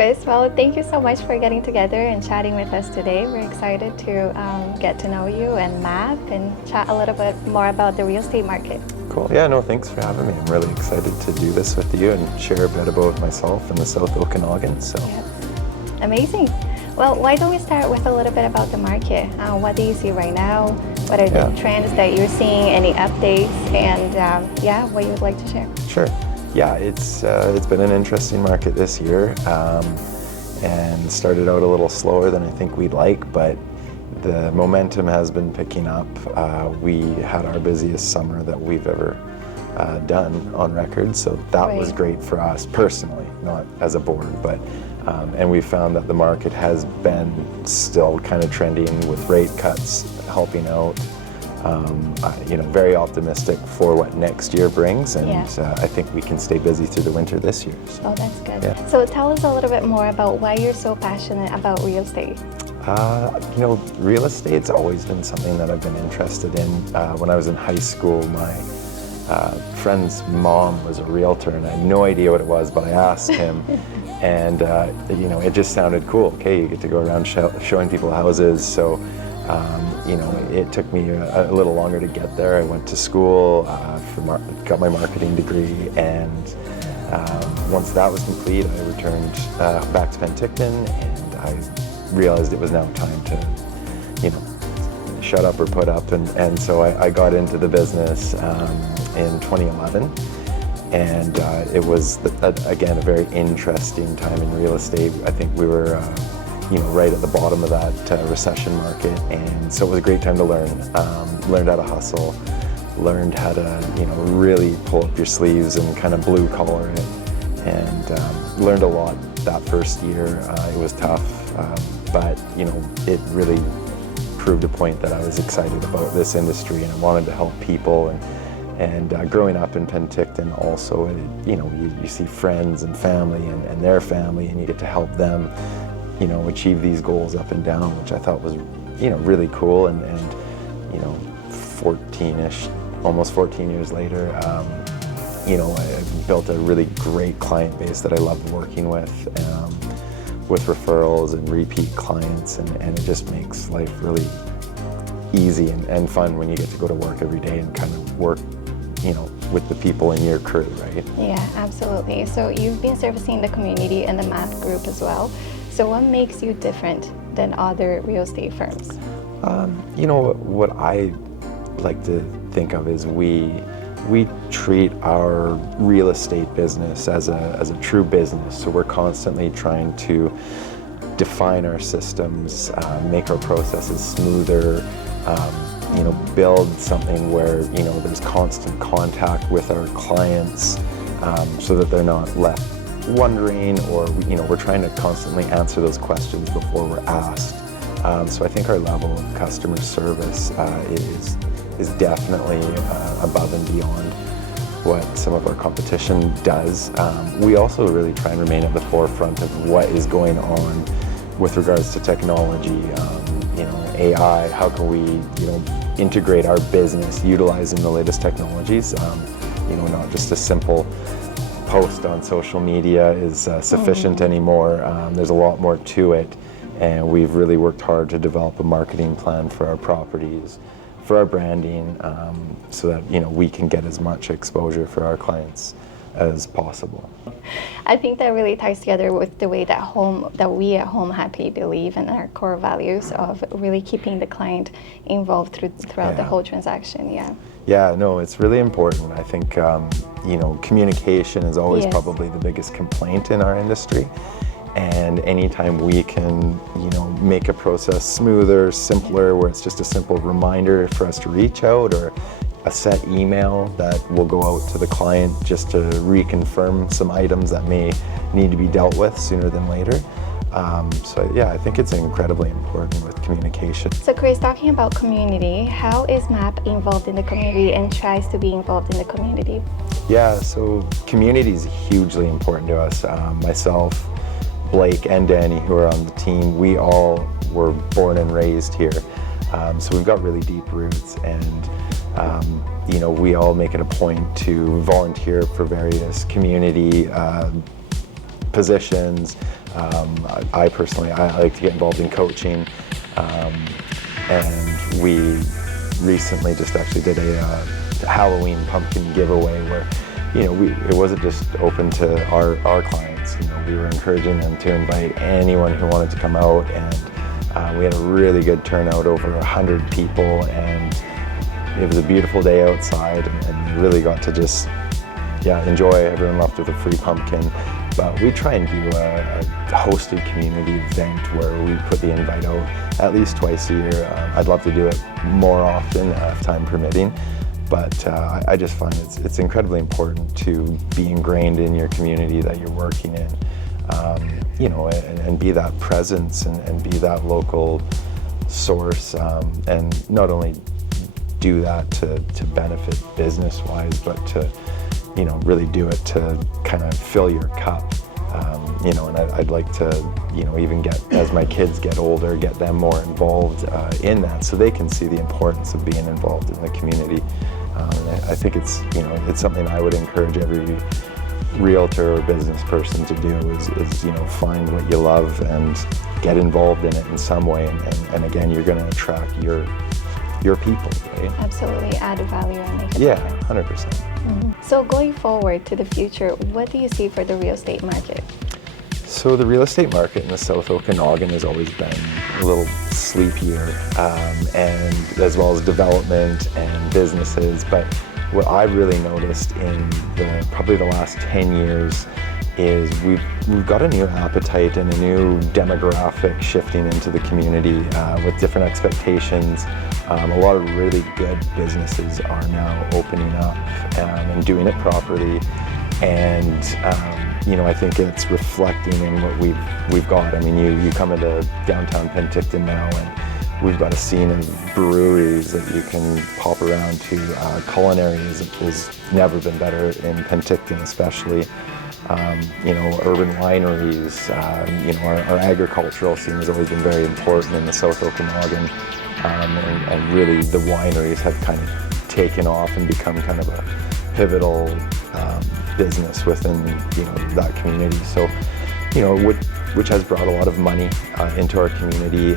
Chris. Well, thank you so much for getting together and chatting with us today. We're excited to get to know you and MAAP and chat a little bit more about the real estate market. Cool. Yeah, no, thanks for having me. I'm really excited to do this with you and share a bit about myself and the South Okanagan. So, Yes. Amazing. Well, why don't we start with a little bit about the market? What do you see right now? What are the trends that you're seeing? Any updates? And what you would like to share? Sure. Yeah, it's been an interesting market this year, and started out a little slower than I think we'd like, but the momentum has been picking up. We had our busiest summer that we've ever done on record, so that was great for us personally, not as a board, but and we found that the market has been still kind of trending with rate cuts helping out. Very optimistic for what next year brings, and I think we can stay busy through the winter this year. So. Oh, that's good. Yeah. So tell us a little bit more about why you're so passionate about real estate. Real estate's always been something that I've been interested in. When I was in high school, my friend's mom was a realtor, and I had no idea what it was, but I asked him, and it just sounded cool. Okay, you get to go around showing people houses. So, it took me a little longer to get there. I went to school, got my marketing degree, and once that was complete, I returned back to Penticton, and I realized it was now time to, shut up or put up, and so I got into the business in 2011, and it was again a very interesting time in real estate. I think we were right at the bottom of that recession market, and so it was a great time to learn. Learned how to hustle, learned how to really pull up your sleeves and kind of blue collar it, and learned a lot that first year. It was tough, but it really proved a point that I was excited about this industry, and I wanted to help people. And growing up in Penticton also, you see friends and family and their family, and you get to help them achieve these goals up and down, which I thought was really cool. And 14-ish, almost 14 years later, I've built a really great client base that I love working with referrals and repeat clients, and it just makes life really easy and fun when you get to go to work every day and kind of work with the people in your crew, right? Yeah, absolutely. So you've been servicing the community and the MAAP group as well. So what makes you different than other real estate firms? What I like to think of is we treat our real estate business as a true business. So we're constantly trying to define our systems, make our processes smoother, build something where there's constant contact with our clients, so that they're not left wondering, or we're trying to constantly answer those questions before we're asked. So I think our level of customer service is definitely above and beyond what some of our competition does. We also really try and remain at the forefront of what is going on with regards to technology, AI. How can we integrate our business utilizing the latest technologies? Not just a simple post on social media is sufficient anymore. There's a lot more to it, and we've really worked hard to develop a marketing plan for our properties, for our branding, so that we can get as much exposure for our clients as possible. I think that really ties together with the way that we at HomeHappy believe in our core values of really keeping the client involved throughout the whole transaction. Yeah, no, it's really important. I think communication is always probably the biggest complaint in our industry, and anytime we can make a process smoother, simpler, where it's just a simple reminder for us to reach out, or a set email that will go out to the client just to reconfirm some items that may need to be dealt with sooner than later. I think it's incredibly important with communication. So Chris, talking about community, how is MAAP involved in the community and tries to be involved in the community? Yeah, so community is hugely important to us. Myself, Blake, and Danny, who are on the team, we all were born and raised here. So we've got really deep roots, and we all make it a point to volunteer for various community positions, I personally, I like to get involved in coaching, and we recently just actually did a Halloween pumpkin giveaway where, it wasn't just open to our clients. We were encouraging them to invite anyone who wanted to come out, and we had a really good turnout, over 100 people, and it was a beautiful day outside, and really got to just enjoy. Everyone left with a free pumpkin. But we try and do a hosted community event where we put the invite out at least twice a year. I'd love to do it more often, if time permitting. But I just find it's incredibly important to be ingrained in your community that you're working in, and be that presence and be that local source, and not only do that to benefit business-wise, but to really do it to kind of fill your cup. And I'd like to, even as my kids get older, get them more involved in that, so they can see the importance of being involved in the community. And I think it's something I would encourage every realtor or business person to do is find what you love and get involved in it in some way. And again, you're going to attract your people, right? Absolutely, add value and make it better. 100%. Mm-hmm. So going forward to the future, what do you see for the real estate market? So the real estate market in the South Okanagan has always been a little sleepier, and as well as development and businesses. But what I've really noticed in probably the last 10 years is we've got a new appetite and a new demographic shifting into the community with different expectations. A lot of really good businesses are now opening up and doing it properly, and I think it's reflecting in what we've got. I mean, you come into downtown Penticton now, and we've got a scene of breweries that you can pop around to. Culinary has never been better in Penticton, especially. Urban wineries. Our agricultural scene has always been very important in the South Okanagan, and really the wineries have kind of taken off and become kind of a pivotal business within that community. So, which has brought a lot of money into our community.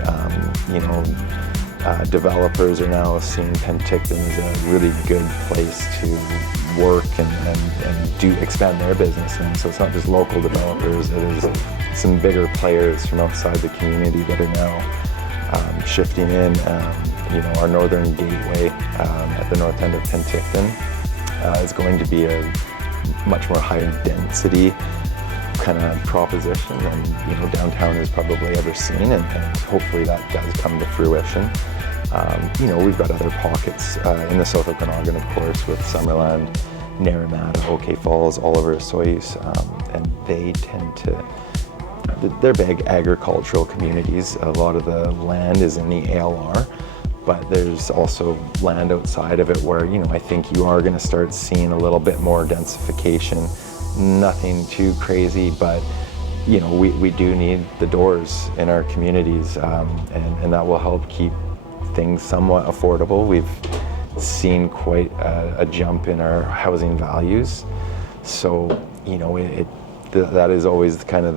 Developers are now seeing Penticton as a really good place to work and do expand their business. And so it's not just local developers, it is some bigger players from outside the community that are now shifting in. Our northern gateway at the north end of Penticton is going to be a much more higher density kind of proposition than downtown has probably ever seen, and hopefully that does come to fruition. We've got other pockets in the South Okanagan, of course, with Summerland, Naramata, OK Falls, Oliver, Soyuz, and they tend to, they're big agricultural communities. A lot of the land is in the ALR, but there's also land outside of it where, I think you are going to start seeing a little bit more densification. Nothing too crazy, but we do need the doors in our communities, and that will help keep things somewhat affordable. We've seen quite a jump in our housing values, so that is always kind of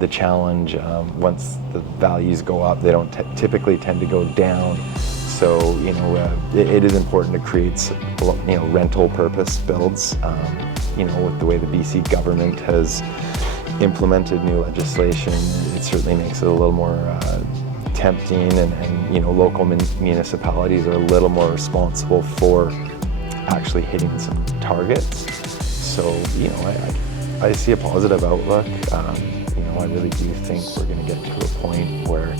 the challenge. Once the values go up, they don't typically tend to go down. So it is important to create rental purpose builds. With the way the BC government has implemented new legislation, it certainly makes it a little more tempting, and local municipalities are a little more responsible for actually hitting some targets. So I see a positive outlook. I really do think we're going to get to a point where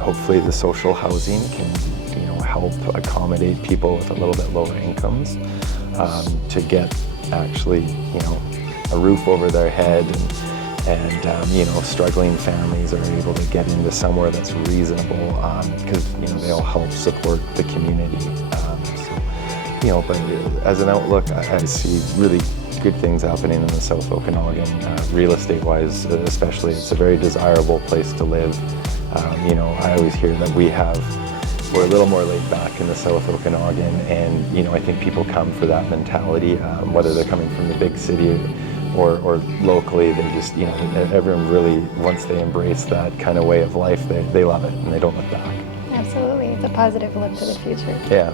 hopefully the social housing can help accommodate people with a little bit lower incomes to get actually a roof over their head, and struggling families are able to get into somewhere that's reasonable, because they all help support the community. But as an outlook, I see really good things happening in the South Okanagan, real estate wise especially. It's a very desirable place to live. I always hear that we're a little more laid back in the South Okanagan, and I think people come for that mentality, whether they're coming from the big city or locally, they just, you know, everyone really, once they embrace that kind of way of life, they love it and they don't look back. Absolutely, it's a positive look to the future. Yeah.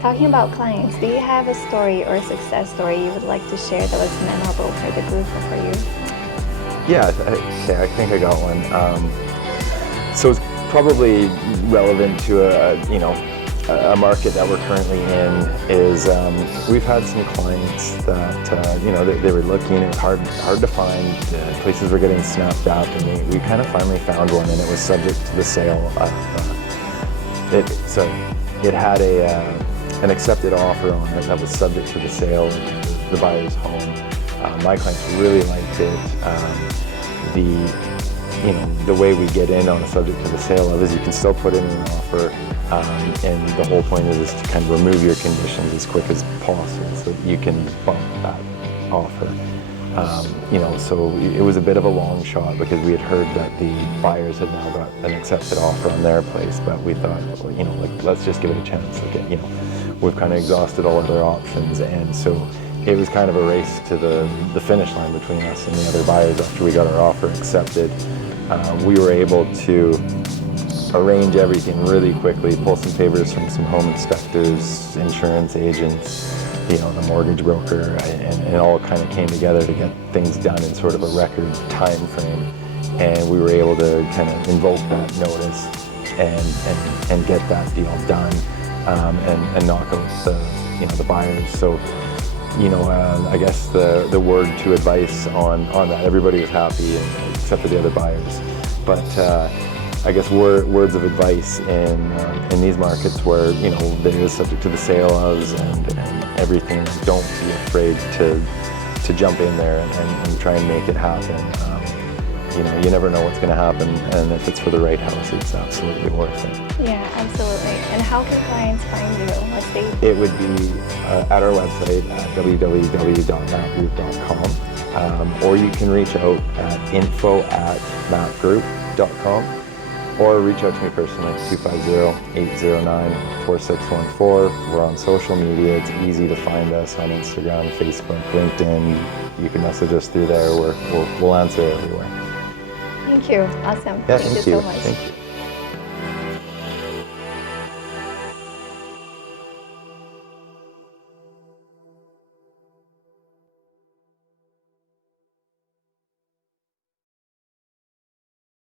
Talking about clients, do you have a story or a success story you would like to share that was memorable for the group or for you? Yeah, okay, I think I got one. So it's probably relevant to a market that we're currently in is we've had some clients that you know, they were looking, it was hard to find, places were getting snapped up, and we kind of finally found one, and it was subject to the sale of it had an accepted offer on it that was subject to the sale of the buyer's home. My clients really liked it. The way we get in on a subject to the sale of is you can still put in an offer, and the whole point is to kind of remove your conditions as quick as possible so that you can bump that offer. You know, so it was a bit of a long shot because we had heard that the buyers had now got an accepted offer on their place, but we thought, you know, like, let's just give it a chance. Like, you know, we've kind of exhausted all other options, and so it was kind of a race to the finish line between us and the other buyers after we got our offer accepted. We were able to arrange everything really quickly, pull some favors from some home inspectors, insurance agents, you know, the mortgage broker, and it all kind of came together to get things done in sort of a record time frame. And we were able to kind of invoke that notice and get that deal done, and knock out the buyers. So, you know, I guess the word to advice on that, everybody was happy except for the other buyers. But I guess words of advice in these markets where, you know, there is subject to the sale ofs and everything, don't be afraid to jump in there and try and make it happen. You know, you never know what's going to happen, and if it's for the right house, it's absolutely worth it. Yeah, absolutely. And how can clients find you? It would be at our website at www.maapgroup.com, or you can reach out at info@maapgroup.com, or reach out to me personally, 250-809-4614. We're on social media. It's easy to find us on Instagram, Facebook, LinkedIn. You can message us through there. We'll answer everywhere. Thank you. Awesome. Yeah, thank you so much. Thank you.